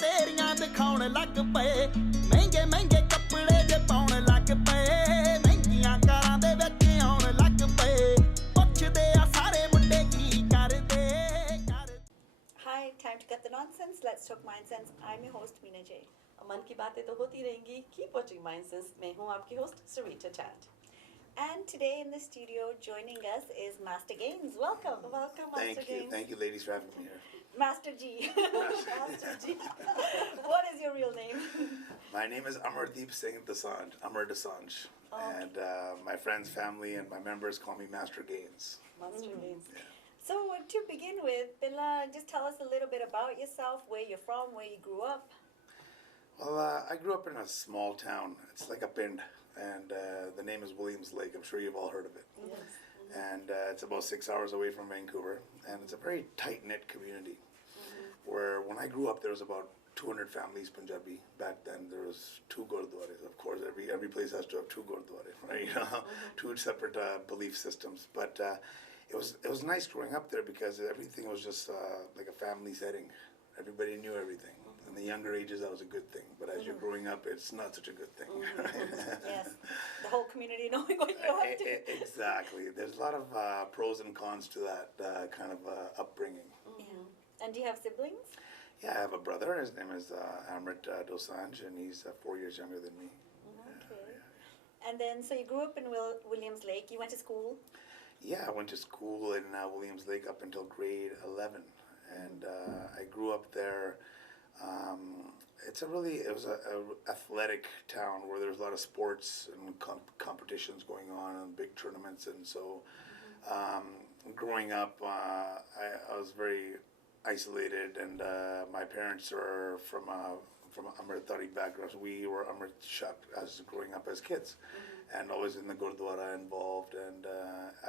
ਤੇਰੀਆਂ ਦਿਖਾਉਣ ਲੱਗ ਪਏ ਮਹਿੰਗੇ ਮਹਿੰਗੇ ਕੱਪੜੇ ਜੇ ਪਾਉਣ ਲੱਗ ਪਏ ਮਹਿੰਗੀਆਂ ਕਾਰਾਂ ਦੇ ਵਿੱਚ ਆਉਣ ਲੱਗ ਪਏ ਪੁੱਛਦੇ ਆ ਸਾਰੇ ਮੁੰਡੇ ਕੀ ਕਰਦੇ Hi, time to cut the nonsense. Let's talk MindSense. I'm your host, Meena J. मन की बातें तो होती रहेंगी. Keep watching MindSense. मैं हूँ आपकी host, Sarita Chand. And today in the studio joining us is Master Gaines. Welcome. Welcome, Master Gaines. Thank you, ladies, for having me here. Master G. Master G. What is your real name? My name is Amardeep Singh Dosanjh, Amar Dosanjh. Oh, okay. And my friends, family, and my members call me Master Gaines. Master Gaines. Yeah. So to begin with, Billa, just tell us a little bit about yourself, where you're from, where you grew up. Well, I grew up in a small town. It's like a pind, and the name is Williams Lake. I'm sure you've all heard of it. Yes. And it's about 6 hours away from Vancouver, and it's a very tight-knit community. Where when I grew up, there was about 200 families, Punjabi. Back then, there was 2 gurdwaras. Of course, every place has to have 2 gurdwaras, right? You know, 2 separate belief systems. But it was nice growing up there because everything was just like a family setting. Everybody knew everything. In the younger ages, that was a good thing. But as you're growing up, it's not such a good thing. Right? Yes, the whole community knowing what you have to. Exactly. There's a lot of pros and cons to that kind of upbringing. Yeah. And do you have siblings? Yeah, I have a brother. His name is Amrit Dosanjh, and he's 4 years younger than me. Okay. And then, so you grew up in Williams Lake. You went to school? Yeah, I went to school in Williams Lake up until grade 11, and I grew up there. It was a athletic town where there was a lot of sports and competitions going on and big tournaments, and so growing up, I was very isolated, and my parents are from Amritari backgrounds. We were Amrit Shak as growing up as kids, and always in the Gurdwara involved. And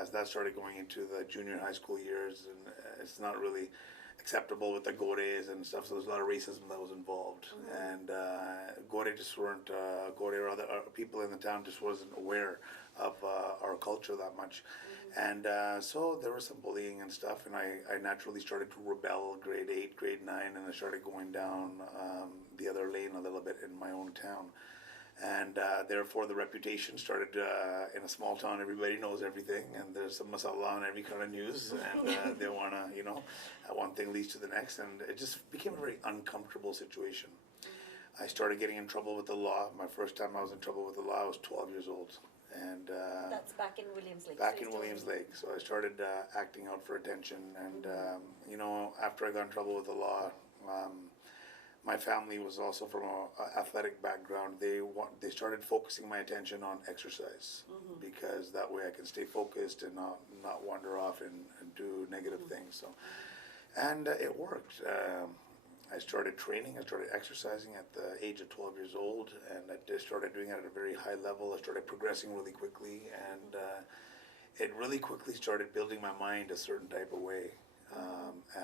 as that started going into the junior high school years, and it's not really acceptable with the Gores and stuff, so there's a lot of racism that was involved. And Gore just weren't, Gore or other people in the town just wasn't aware of our culture that much. And so there was some bullying and stuff, and I naturally started to rebel grade 8, grade 9, and I started going down the other lane a little bit in my own town. And therefore the reputation started in a small town. Everybody knows everything, and there's some masala on every kind of news, and they want to, one thing leads to the next, and it just became a very uncomfortable situation. I started getting in trouble with the law. My first time I was in trouble with the law, I was 12 years old. And that's back in Williams Lake. Back in Williams Lake. So I started acting out for attention, and after I got in trouble with the law, my family was also from an athletic background. They started focusing my attention on exercise, because that way I can stay focused and not wander off and do negative things. So, and it worked. I started training. I started exercising at the age of 12 years old, and I just started doing it at a very high level. I started progressing really quickly, and it really quickly started building my mind a certain type of way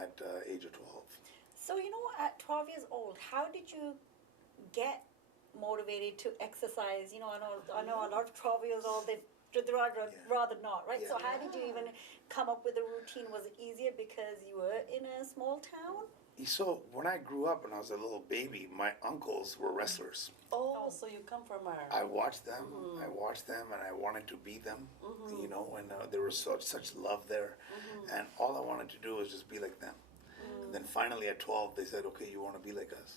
at age of 12. So, at 12 years old, how did you get motivated to exercise? I know a lot of 12 years old, they'd rather not, right? Yeah. So how did you even come up with a routine? Was it easier because you were in a small town? So when I grew up and I was a little baby, my uncles were wrestlers. Oh, so you come from I watched them. I watched them, and I wanted to be them. And there was such love there, and all I wanted to do was just be like them. And then finally at 12, they said, "Okay, you want to be like us?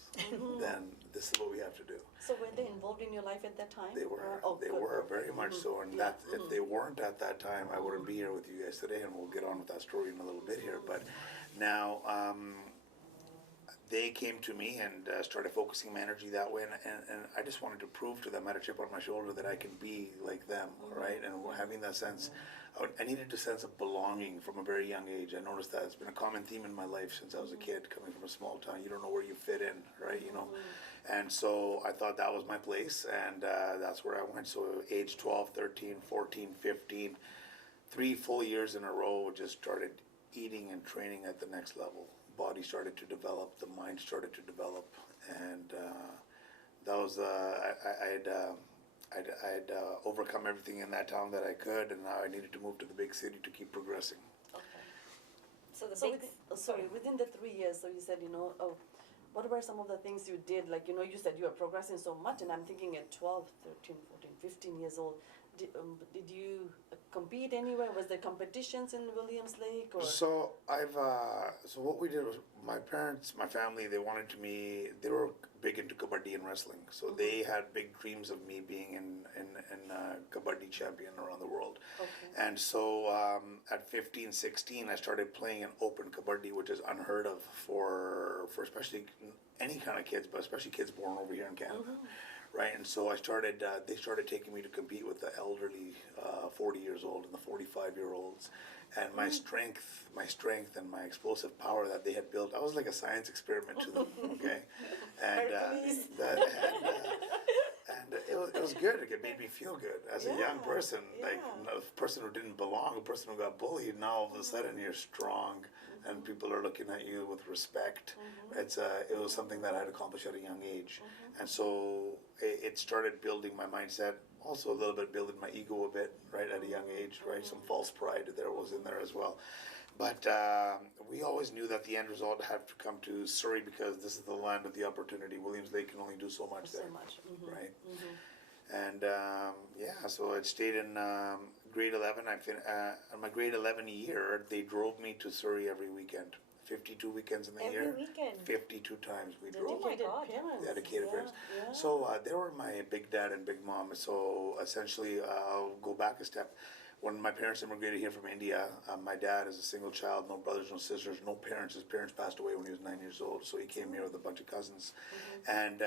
Then this is what we have to do." So were they involved in your life at that time? They were. They good. were very much so. And that if they weren't at that time, I wouldn't be here with you guys today. And we'll get on with that story in a little bit here. But now. They came to me and started focusing my energy that way, and I just wanted to prove to them, I had a chip on my shoulder, that I can be like them, right? And having that sense, I needed a sense of belonging from a very young age. I noticed that it's been a common theme in my life since I was a kid, coming from a small town. You don't know where you fit in, right? And so I thought that was my place, and that's where I went. So age 12, 13, 14, 15, 3 full years in a row, just started eating and training at the next level. Body started to develop, the mind started to develop, and that was I'd overcome everything in that town that I could, and now I needed to move to the big city to keep progressing. Okay. So within the 3 years, so you said, What were some of the things you did? Like, you said you were progressing so much, and I'm thinking at 12, 13, 14, 15 years old, did you compete anywhere? Was there competitions in Williams Lake? Or? So so what we did was my parents, my family, they were big into kabaddi and wrestling. So they had big dreams of me being in kabaddi champion around the world. Okay. And so at 15, 16, I started playing an open kabaddi, which is unheard of for especially any kind of kids, but especially kids born over here in Canada. Right, and so they started taking me to compete with the elderly, 40 years old and the 45-year-olds, and my strength and my explosive power that they had built, I was like a science experiment to them, okay, and it was good. It made me feel good as a young person, like a person who didn't belong, a person who got bullied. Now all of a sudden you're strong, and people are looking at you with respect. It was something that I had accomplished at a young age, and so it started building my mindset. Also a little bit building my ego a bit, right, at a young age, right. Some false pride was in there as well. But we always knew that the end result had to come to Surrey because this is the land of the opportunity. Williams Lake can only do so much there, right? And so I stayed in grade 11. In my grade 11 year, they drove me to Surrey every weekend. 52 weekends in the year. Every weekend? 52 times we drove. Oh my God. Dedicated parents. So they were my big dad and big mom. So essentially, I'll go back a step. When my parents immigrated here from India, my dad is a single child, no brothers, no sisters, no parents. His parents passed away when he was 9 years old, so he came here with a bunch of cousins. And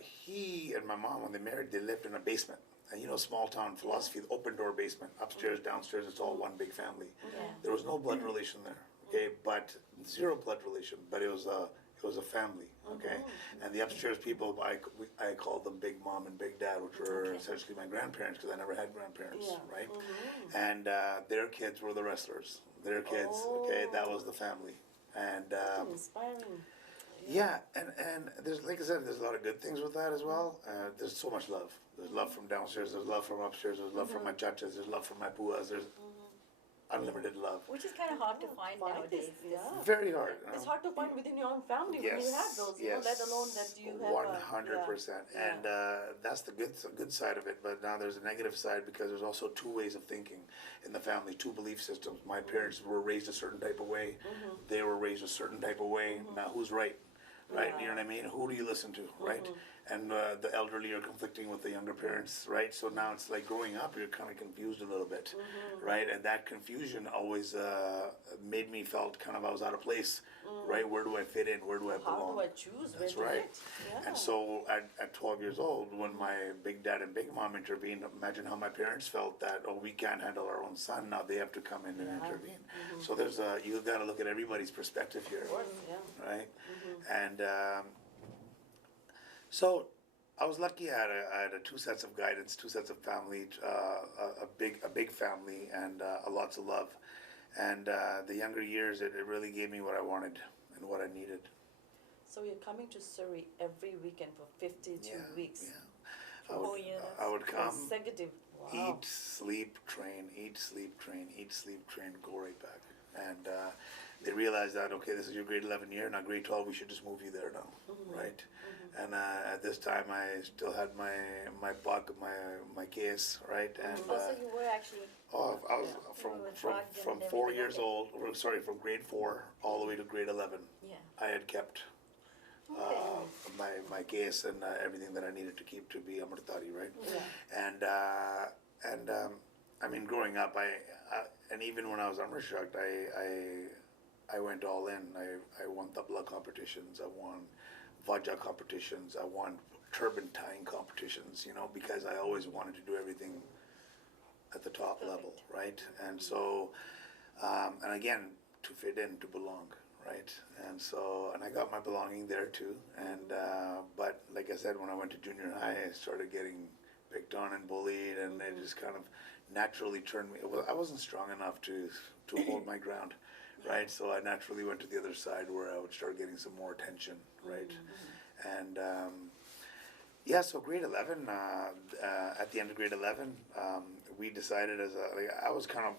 he and my mom, when they married, they lived in a basement. And small town philosophy, the open door basement, upstairs, downstairs, it's all one big family. There was no blood relation there, okay, but zero blood relation, but it was a family, okay? And the upstairs people, I called them Big Mom and Big Dad, which were essentially my grandparents, because I never had grandparents, right? And their kids were the wrestlers. Their kids, okay, that was the family. And inspiring. yeah, and there's, like I said, there's a lot of good things with that as well. There's so much love. There's love from downstairs, there's love from upstairs, there's love from my chachas, there's love from my puas, there's unlimited love. Which is kind of hard to find nowadays. Very hard. It's hard to find within your own family when you have those, let alone that you have 100%. And that's the good side of it. But now there's a negative side because there's also two ways of thinking in the family, two belief systems. My parents were raised a certain type of way. They were raised a certain type of way. Now who's right? Right? You know what I mean? Who do you listen to? Right? And the elderly are conflicting with the younger parents, right? So now it's like growing up, you're kind of confused a little bit, right? And that confusion always made me felt kind of I was out of place, right? Where do I fit in? Where do I belong? How do I choose? That's where right. To fit? Yeah. And so at 12 years old, when my big dad and big mom intervened, imagine how my parents felt that, oh, we can't handle our own son. Now they have to come in and intervene. So there's you got to look at everybody's perspective here, Of course, yeah. right? And so I was lucky. I had two sets of guidance, two sets of family, a big family, and lots of love. And the younger years, it really gave me what I wanted and what I needed. So you're coming to Surrey every weekend for 52 weeks. Yeah. I would come, consecutive. Wow. eat, sleep, train, eat, sleep, train, eat, sleep, train, go right back. And they realized that, okay, this is your grade 11 year, now grade 12, we should just move you there now, right? And at this time, I still had my case, right? And Also, you were actually. I was from 4 years old, from grade 4 all the way to grade 11. Yeah. I had kept my case and everything that I needed to keep to be Amritari, right? Yeah. And I mean, growing up, and even when I was Amrit, I went all in. I won tabla competitions. I won Vajja competitions. I won turban tying competitions. Because I always wanted to do everything at the top level, right? And so, and again, to fit in, to belong, right? And so, and I got my belonging there too. And but like I said, when I went to junior high, I started getting picked on and bullied, and it just kind of naturally turned me. I wasn't strong enough to hold my ground, right? So I naturally went to the other side where I would start getting some more attention, right? And so grade 11, at the end of grade 11, we decided I was kind of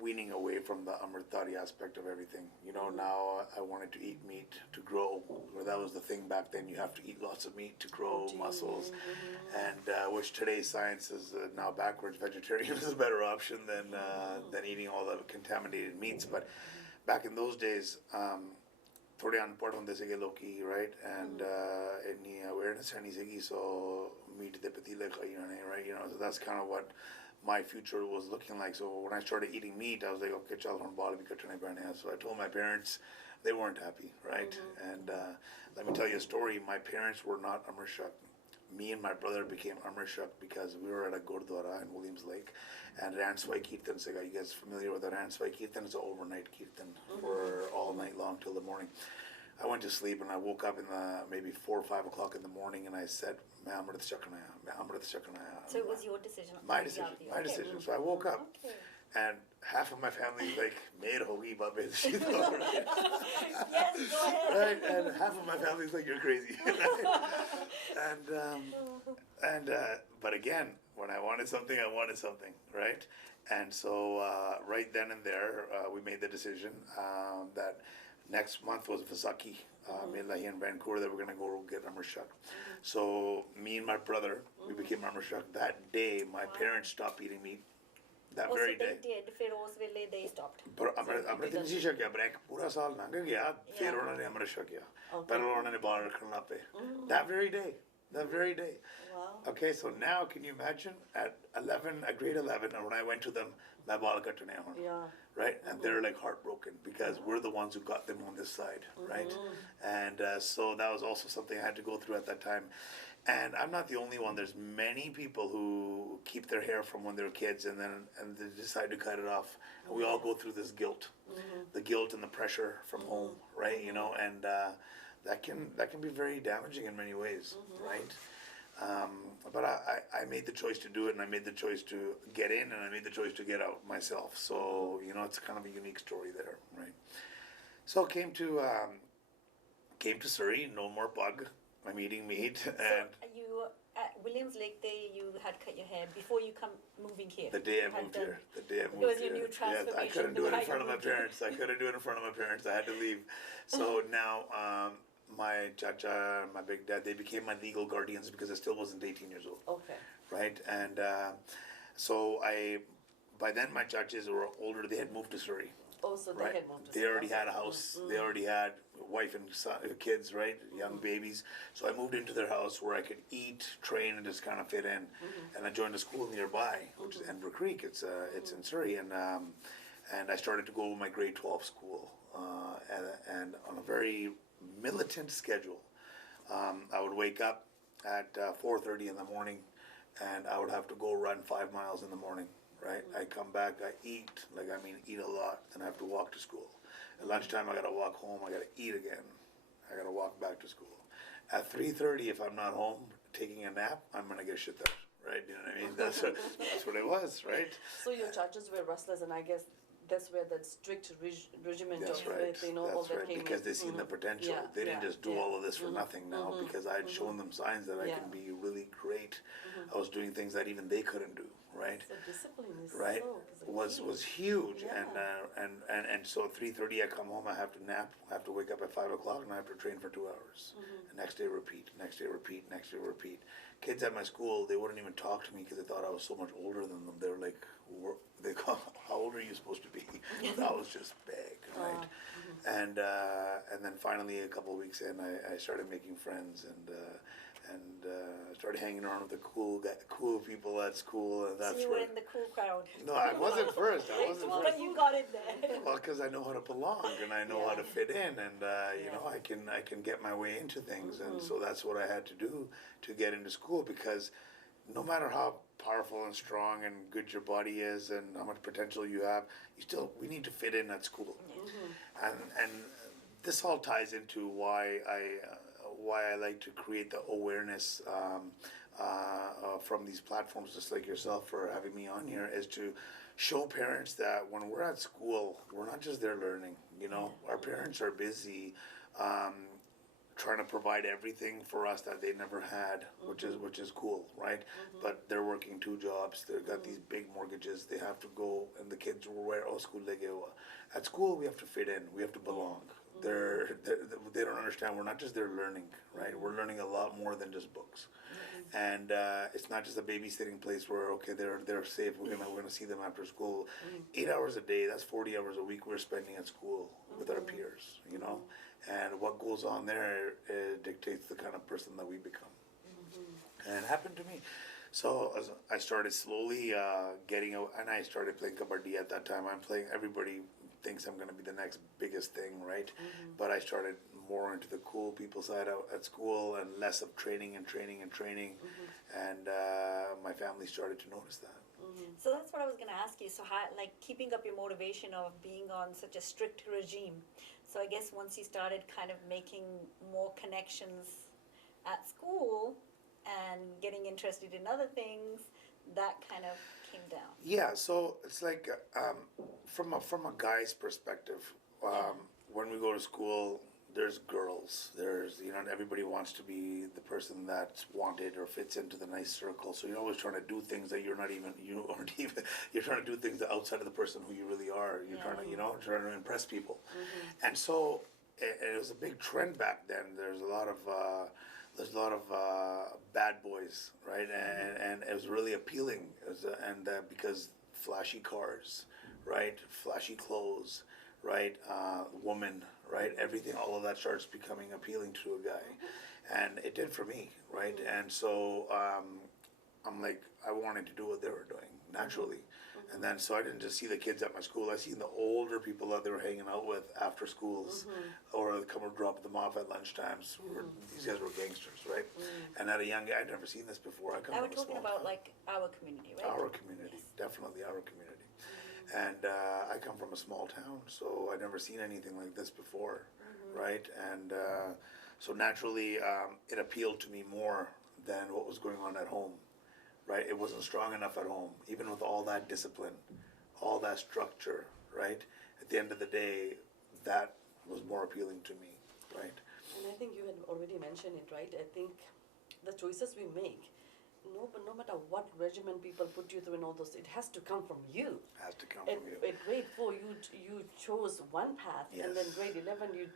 weaning away from the Amritari aspect of everything. You know, now I wanted to eat meat to grow. Or that was the thing back then. You have to eat lots of meat to grow muscles, and which today's science is now backwards. Vegetarian is a better option than eating all the contaminated meats. But back in those days, थोड़े अनपढ़ होंदे सीगे लोकी, right? And इतनी awareness है नहीं सीगी, so meat दे पतीले खाई जाने, right? You know, so that's kind of what my future was looking like. So when I started eating meat, I was like, okay, chal hun baal bhi katne paine hain. So I told my parents, they weren't happy, right? And let me tell you a story. My parents were not Amrishak. Me and my brother became Amrishak because we were at a Gurdwara in Williams Lake, and Ranswai Kirtan Sega. You guys familiar with the Ranswai Kirtan? It's an overnight Kirtan for all night long till the morning. I went to sleep and I woke up in the maybe 4 or 5 o'clock in the morning, and I said, "Main Amrit Chakanaya, main Amrit Chakanaya." So it was your decision? My decision, my decision. So I woke up, and half of my family is like, "Mere hogi babe." Yes, go ahead. Right, and half of my family is like, "You're crazy." and but again, when I wanted something, I wanted something, right? And so right then and there, we made the decision that next month was Vaisakhi, Mela here in Vancouver, that we're going to go get Amrishak. So me and my brother, we became Amrishak. That day, my parents stopped eating meat. That very day. They did, फिर उस वेले they stopped. पर अमृत नहीं छकिया, break पूरा साल लंघ गया, फिर उन्होंने अमृत छकिया. पहले उन्होंने बाल रखना पे. That very day. That very day. Wow. Okay, so now can you imagine at 11, at grade 11, and when I went to them, my bal katne hain. Yeah. Right? And they're like heartbroken because we're the ones who got them on this side, right? And so that was also something I had to go through at that time. And I'm not the only one. There's many people who keep their hair from when they're kids and they decide to cut it off. And we all go through this guilt, the guilt and the pressure from home, right? You know, and that can be very damaging in many ways, right? But I made the choice to do it, and I made the choice to get in, and I made the choice to get out myself. So, you know, it's kind of a unique story there, right? So came to Surrey, no more pug. I'm eating meat, and So you at Williams Lake Day, you had cut your hair before you come moving here. the day I You had moved done- here, the day I moved It was here, your new yes, I transformation, couldn't do the it in way front of you my moved here. parents. I couldn't do it in front of my parents. I had to leave. So now my chacha, my big dad, they became my legal guardians because I still wasn't 18 years old. Okay. Right, and so by then my chachas were older. They had moved to Surrey. Oh, so they Right, had moved to they already Singapore. had a house. They already had a wife and son, kids, right, young babies. So I moved into their house where I could eat, train, and just kind of fit in. And I joined a school nearby, which is Enver Creek. It's in Surrey, and I started to go to my grade 12 school, and on a very militant schedule. I would wake up at 4:30 in the morning, and I would have to go run 5 miles in the morning, right? I come back, I eat, eat a lot, then I have to walk to school. At lunchtime, I gotta walk home, I gotta eat again. I gotta walk back to school. At 3:30, if I'm not home taking a nap, I'm gonna get shit there, right? You know what I mean? That's what it was, right? So your judges were rustlers, and I guess that's where that strict regiment That's of right. it, all That's that right. came Because in. they seen the potential. Yeah, They didn't yeah, just do yeah. all of this for nothing now because I had shown them signs that I Yeah. can be really great. I was doing things that even they couldn't do, right? So discipline is Right, so was huge, Yeah. and so 3:30 I come home, I have to nap, I have to wake up at 5 o'clock, and I have to train for 2 hours. The next day repeat, next day repeat, next day repeat. Kids at my school, they wouldn't even talk to me because they thought I was so much older than them. They were like, "How old are you supposed to be?" I was just big, right? And then finally a couple of weeks in, I started making friends and started hanging around with the cool people at school, and that's So you were where. in the cool crowd. No, I wasn't first. I wasn't But first. you got in there. Well, because I know how to belong and I know how to fit in, and you know, I can get my way into things, and so that's what I had to do to get into school. Because no matter how powerful and strong and good your body is, and how much potential you have, we need to fit in at school, and this all ties into why I like to create the awareness from these platforms, just like yourself for having me on here, is to show parents that when we're at school, we're not just there learning. You know, our parents are busy trying to provide everything for us that they never had, which is cool, right? But they're working 2 jobs. They've got these big mortgages. They have to go, and the kids were where school at school we have to fit in. We have to belong. They don't understand. We're not just there learning, right? We're learning a lot more than just books. And it's not just a babysitting place where okay they're safe. We're gonna see them after school. 8 hours a day. That's 40 hours a week we're spending at school with our peers. You know, and what goes on there dictates the kind of person that we become. And it happened to me. So as I started slowly getting out, and I started playing kabaddi at that time. Everybody thinks I'm going to be the next biggest thing, right? But I started more into the cool people side out at school and less of training. And my family started to notice that. So that's what I was going to ask you. So how, like, keeping up your motivation of being on such a strict regime. So I guess once you started kind of making more connections at school and getting interested in other things, that kind of came down. Yeah, so it's like from a guy's perspective, when we go to school, there's girls. There's and everybody wants to be the person that's wanted or fits into the nice circle. So you're always trying to do things that you're trying to do things outside of the person who you really are. You're trying to trying to impress people, and so it was a big trend back then. There's a lot of bad boys, right? And it was really appealing. Because flashy cars, right? Flashy clothes, right? Woman, right? Everything, all of that starts becoming appealing to a guy, and it did for me, right? And so I'm like, I wanted to do what they were doing naturally. And then, so I didn't just see the kids at my school. I seen the older people that they were hanging out with after schools, or come and drop them off at lunchtimes. These guys were gangsters, right? And at a young age, I'd never seen this before. I was talking about like our community, right? Our community, definitely our community. And I come from a small town, so I'd never seen anything like this before, right? And so naturally, it appealed to me more than what was going on at home. Right, it wasn't strong enough at home, even with all that discipline, all that structure. Right, at the end of the day, that was more appealing to me. Right. And I think you had already mentioned it, right? I think the choices we make, no matter what regimen people put you through and all those, it has to come from you. Has to come from you. At grade 4, you chose one path, and then grade 11 you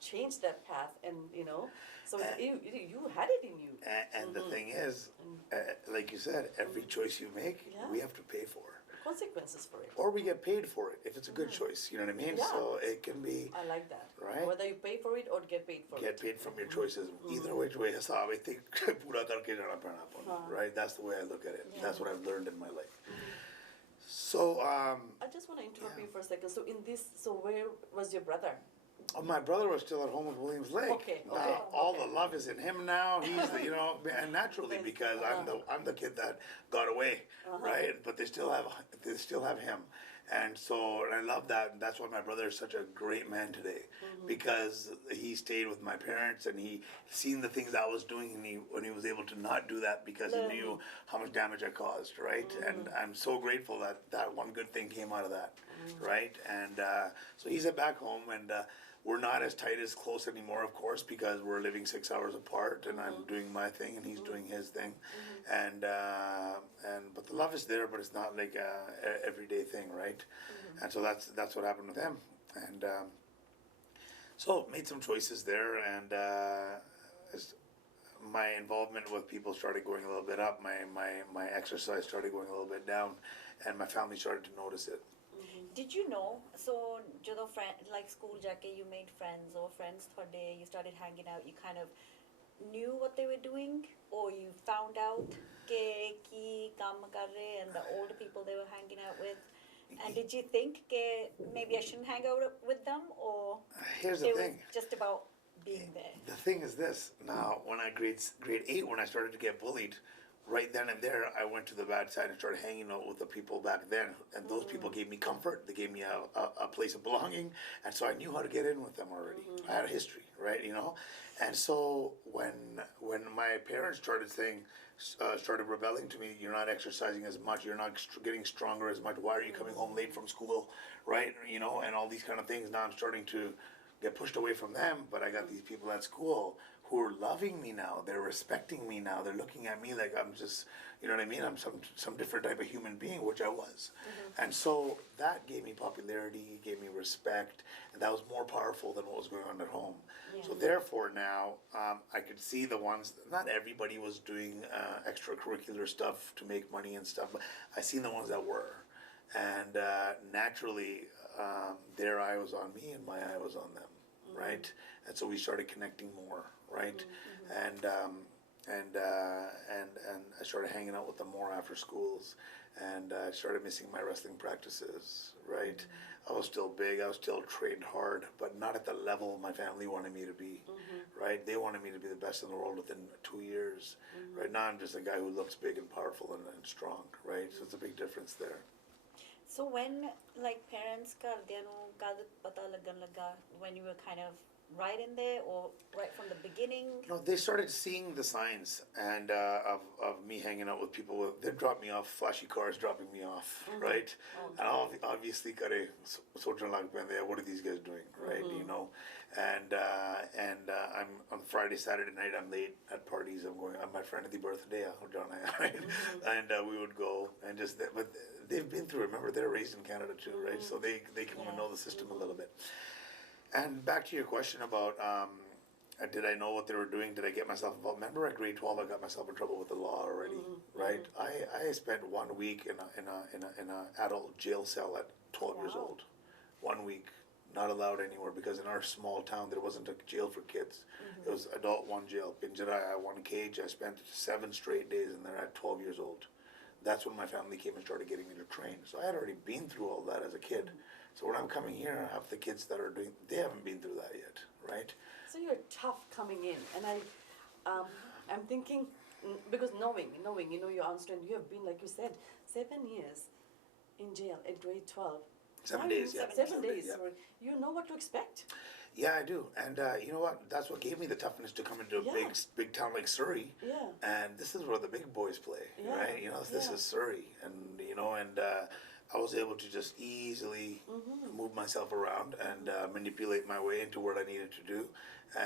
changed that path, and so you had it in you. And the thing is, like you said, every choice you make, we have to pay for. Consequences for it. Or we get paid for it if it's a good choice. You know what I mean? Yeah. So it can be. I like that. Right. Whether you pay for it or get paid for it. Get paid from your choices. Either which way, I think pura karke jana padna apna, right? That's the way I look at it. Yeah. That's what I've learned in my life. So I just want to interrupt you for a second. So where was your brother? my brother was still at home with Williams Lake. Okay. All the love is in him now. He's the, and naturally because I'm the kid that got away, right? But they still have him, and so I love that. And that's why my brother is such a great man today, because he stayed with my parents and he seen the things I was doing, and when he was able to not do that because he knew how much damage I caused, right? And I'm so grateful that one good thing came out of that, right? And so he's back home, and we're not as tight as close anymore, of course, because we're living 6 hours apart, and I'm doing my thing and he's doing his thing, and but the love is there, but it's not like a everyday thing, right? And so that's what happened with him, and so made some choices there, and as my involvement with people started going a little bit up, my exercise started going a little bit down, and my family started to notice it. Did you know? So, ਜਦੋਂ like school ਜਾ ਕੇ you made friends, or friends ਤੁਹਾਡੇ, you started hanging out, you kind of knew what they were doing, or you found out ਕਿ ਕੀ ਕੰਮ ਕਰ ਰਹੇ, and the older people they were hanging out with, and did you think that maybe I shouldn't hang out with them, or Here's the thing. was just about being there? The thing is this. Now, when I grade 8, when I started to get bullied, right then and there, I went to the bad side and started hanging out with the people back then. And those people gave me comfort. They gave me a place of belonging. And so I knew how to get in with them already. I had a history, right? And so when my parents started rebelling to me, you're not exercising as much, you're not getting stronger as much, why are you coming home late from school, right? And all these kind of things. Now I'm starting to get pushed away from them, but I got these people at school who are loving me now. They're respecting me now. They're looking at me like I'm just, you know what I mean? I'm some different type of human being, which I was. And so that gave me popularity, gave me respect, and that was more powerful than what was going on at home. So therefore now, I could see the ones, not everybody was doing extracurricular stuff to make money and stuff, but I seen the ones that were. And naturally, their eye was on me and my eye was on them, right? And so we started connecting more, right? And I started hanging out with them more after schools, and I started missing my wrestling practices, right? I was still big, I was still trained hard, but not at the level my family wanted me to be, right? They wanted me to be the best in the world within 2 years. Right now I'm just a guy who looks big and powerful and strong, right? So it's a big difference there. So when like parents ਘਰਦਿਆਂ ਨੂੰ ਕਦ ਪਤਾ ਲੱਗਣ ਲੱਗਾ, when you were kind of right in there or right from the beginning? No, they started seeing the signs and of me hanging out with people. They'd drop me off, flashy cars dropping me off, right? And obviously, what are these guys doing, right? You know, and I'm on Friday, Saturday night. I'm late at parties. I'm going. I'm my friend at the birthday, John, right? And we would go and just. But they've been through. Remember, they're raised in Canada too, right? So they kind of know the system a little bit. And back to your question about did I know what they were doing? Did I get myself involved? Remember at grade 12, I got myself in trouble with the law already, right? I spent 1 week in a adult jail cell at 12 years old. 1 week, not allowed anywhere, because in our small town there wasn't a jail for kids. It was adult one jail. Pinjara, one cage. I spent 7 straight days in there at 12 years old. That's when my family came and started getting me to train. So I had already been through all that as a kid. So when I'm coming here, I have the kids that are doing, they haven't been through that yet, right? So you're tough coming in, and I'm thinking, because knowing, you know, your answer, and you have been, like you said, 7 years in jail at grade 12. 7 days, yeah. 7 days. Yeah. Sorry. You know what to expect. Yeah, I do. And you know what? That's what gave me the toughness to come into a big town like Surrey. Yeah. And this is where the big boys play, right? You know, this is Surrey. And, you know, I was able to just easily move myself around and manipulate my way into what I needed to do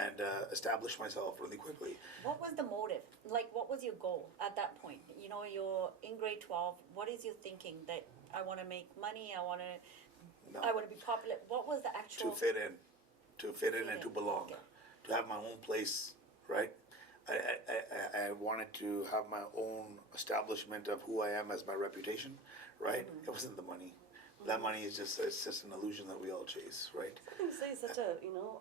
and establish myself really quickly. What was the motive? Like, what was your goal at that point? You know, you're in grade 12. What is your thinking? That I want to make money, I want to be popular. What was the actual... To fit in and to belong, to have my own place, right? I wanted to have my own establishment of who I am as my reputation, right? It wasn't the money. That money is just an illusion that we all chase, right? I think say such a, you know,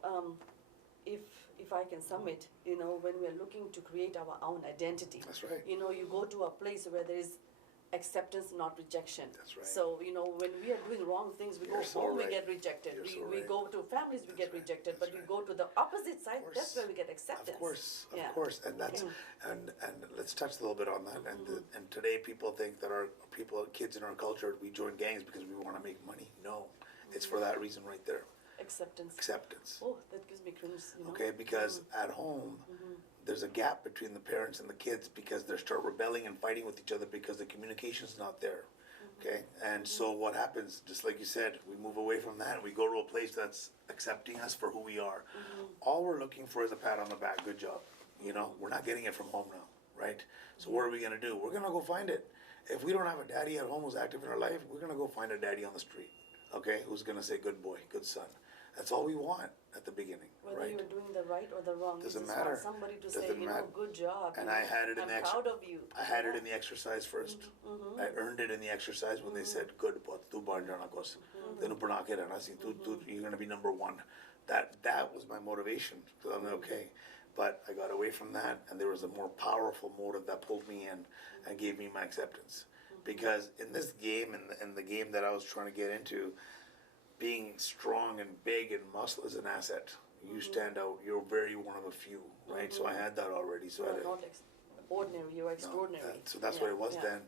if I can sum it, you know, when we're looking to create our own identity. That's right. You know, you go to a place where there is acceptance, not rejection. That's right. So, you know, when we are doing wrong things, we go home, we get rejected. We go to families, we get rejected. But we go to the opposite side, that's where we get acceptance. Of course. And that's, and let's touch a little bit on that. And today people think that kids in our culture, we join gangs because we want to make money. No, it's for that reason right there. Acceptance. Oh, that gives me cringe, you know. Okay, because at home, there's a gap between the parents and the kids because they start rebelling and fighting with each other because the communication's not there. Okay, and so what happens, just like you said, we move away from that and we go to a place that's accepting us for who we are. All we're looking for is a pat on the back, good job. You know, we're not getting it from home now, right? So what are we gonna do? We're gonna go find it. If we don't have a daddy at home who's active in our life, we're gonna go find a daddy on the street, okay, who's gonna say good boy, good son. That's all we want at the beginning, Whether right? you're doing the right or the wrong, Doesn't you just matter. want somebody to Doesn't say, you know, matter. good job. And you I know, had it in I'm proud of you. I had it in the exercise first. I earned it in the exercise when they said, good, but tu ban jana kos. Tenu bana ke rehna si. You're going to be number one. That was my motivation. So I'm okay. But I got away from that, and there was a more powerful motive that pulled me in and gave me my acceptance. Because in this game, in the game that I was trying to get into, being strong and big and muscle is an asset. You stand out. You're very one of a few, right? So I had that already. So You're not ordinary, you're extraordinary. So that's what it was then,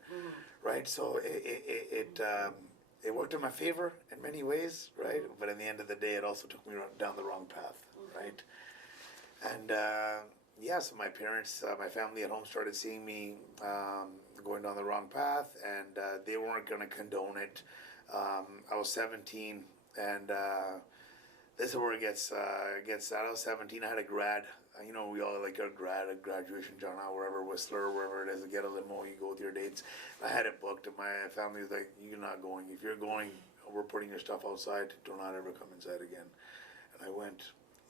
right? So it worked in my favor in many ways, right? But in the end of the day, it also took me down the wrong path, right? And so my parents, my family at home started seeing me going down the wrong path, and they weren't going to condone it. I was 17, and this is where it gets sad. I was 17. I had a grad. You know, we all like a graduation, John, wherever, Whistler, wherever it is, get a limo, you go with your dates. I had it booked, and my family was like, "You're not going. If you're going, we're putting your stuff outside. Do not ever come inside again." And I went,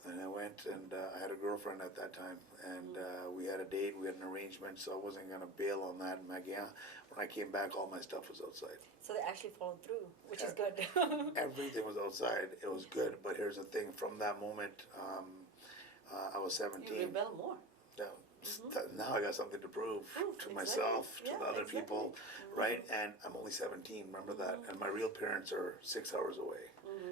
and I had a girlfriend at that time, and we had a date, we had an arrangement, so I wasn't gonna bail on that. And when I came back, all my stuff was outside. So they actually followed through, which is good. Everything was outside. It was good, but here's the thing: from that moment, I was 17. You rebel more. Now I got something to prove to myself, to the other people, right? And I'm only 17. Remember that. And my real parents are 6 hours away.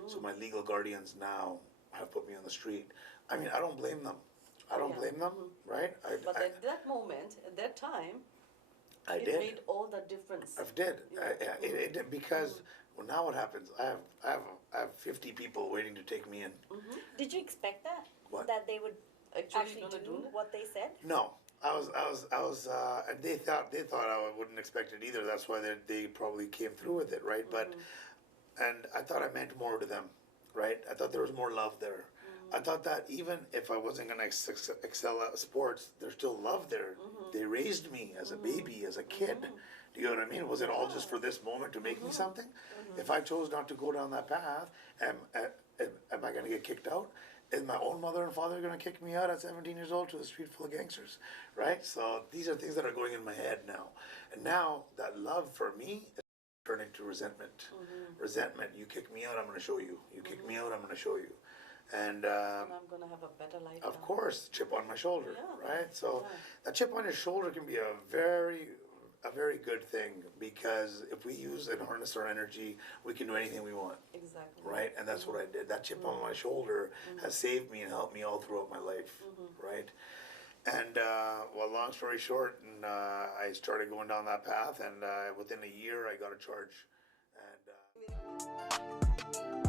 So my legal guardians now have put me on the street. I mean, I don't blame them. I don't blame them, right? But at that moment, at that time, I it did. made all the difference. I did. It did because well, now what happens? I have 50 people waiting to take me in. Did you expect that? What? That they would actually gonna do what they said? No, I was. And they thought I wouldn't expect it either. That's why they probably came through with it, right? But, and I thought I meant more to them, right? I thought there was more love there. I thought that even if I wasn't gonna excel at sports, there's still love there. They raised me as a baby, as a kid. Do you know what I mean? Was it all just for this moment to make me something? If I chose not to go down that path, am I gonna get kicked out? Is my own mother and father going to kick me out at 17 years old to a street full of gangsters, right? So these are things that are going in my head now. And now that love for me is turning to resentment. Resentment, you kick me out, I'm going to show you. You kick me out, I'm going to show you. And I'm going to have a better life. of now. course, chip on my shoulder, Yeah. right? So that chip on your shoulder can be a very good thing because if we use and harness our energy, we can do anything we want. Exactly. Right, and that's what I did. That chip on my shoulder has saved me and helped me all throughout my life, right? And well, long story short, and I started going down that path, and within a year, I got a charge, and.